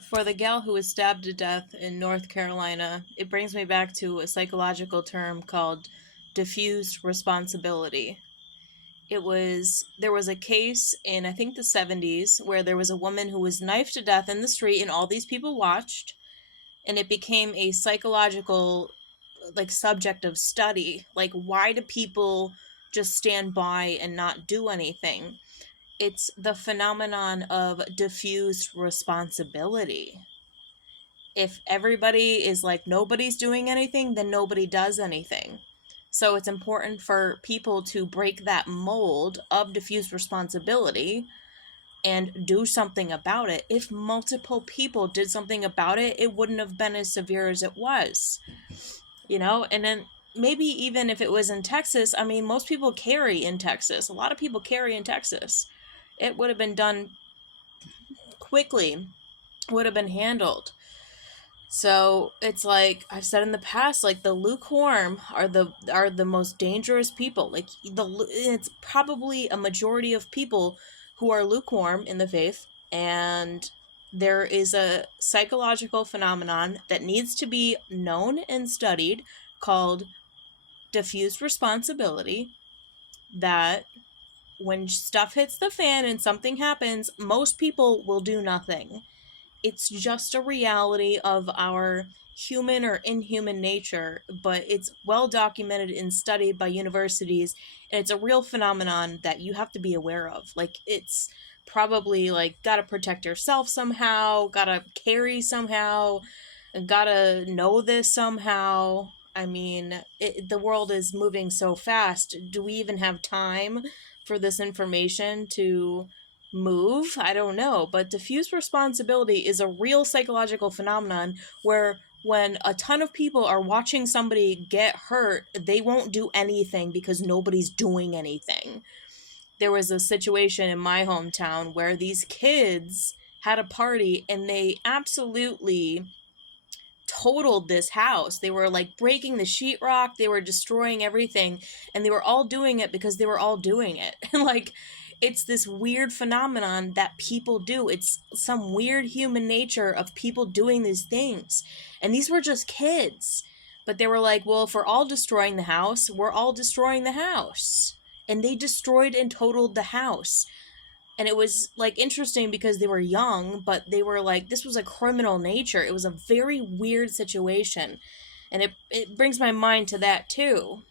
For the gal who was stabbed to death in North Carolina, it brings me back to a psychological term called diffused responsibility. There was a case in, I think, the 70s where there was a woman who was knifed to death in the street and all these people watched, and it became a psychological subject of study. Like, why do people just stand by and not do anything? It's the phenomenon of diffused responsibility. If everybody is like nobody's doing anything, then nobody does anything. So it's important for people to break that mold of diffused responsibility and do something about it. If multiple people did something about it, it wouldn't have been as severe as it was. And then maybe even if it was in Texas, I mean, most people carry in Texas. A lot of people carry in Texas. It would have been done quickly, would have been handled. So it's like I've said in the past, like the lukewarm are the most dangerous people. Like it's probably a majority of people who are lukewarm in the faith, and there is a psychological phenomenon that needs to be known and studied called diffused responsibility, that when stuff hits the fan and something happens, most people will do nothing. It's just a reality of our human or inhuman nature, but it's well documented and studied by universities, and it's a real phenomenon that you have to be aware of. Like, it's probably like gotta protect yourself somehow, gotta carry somehow, gotta know this somehow. I mean, the world is moving so fast. Do we even have time for this information to move? I don't know. But diffuse responsibility is a real psychological phenomenon where when a ton of people are watching somebody get hurt, they won't do anything because nobody's doing anything. There was a situation in my hometown where these kids had a party and they absolutely totaled this house. They were like breaking the sheetrock, they were destroying everything, and they were all doing it because they were all doing it. And like, it's this weird phenomenon that people do. It's some weird human nature of people doing these things. And these were just kids. But they were like, well, if we're all destroying the house, we're all destroying the house. And they destroyed and totaled the house. And it was like interesting because they were young, but they were like, this was a criminal nature. It was a very weird situation. And it brings my mind to that too.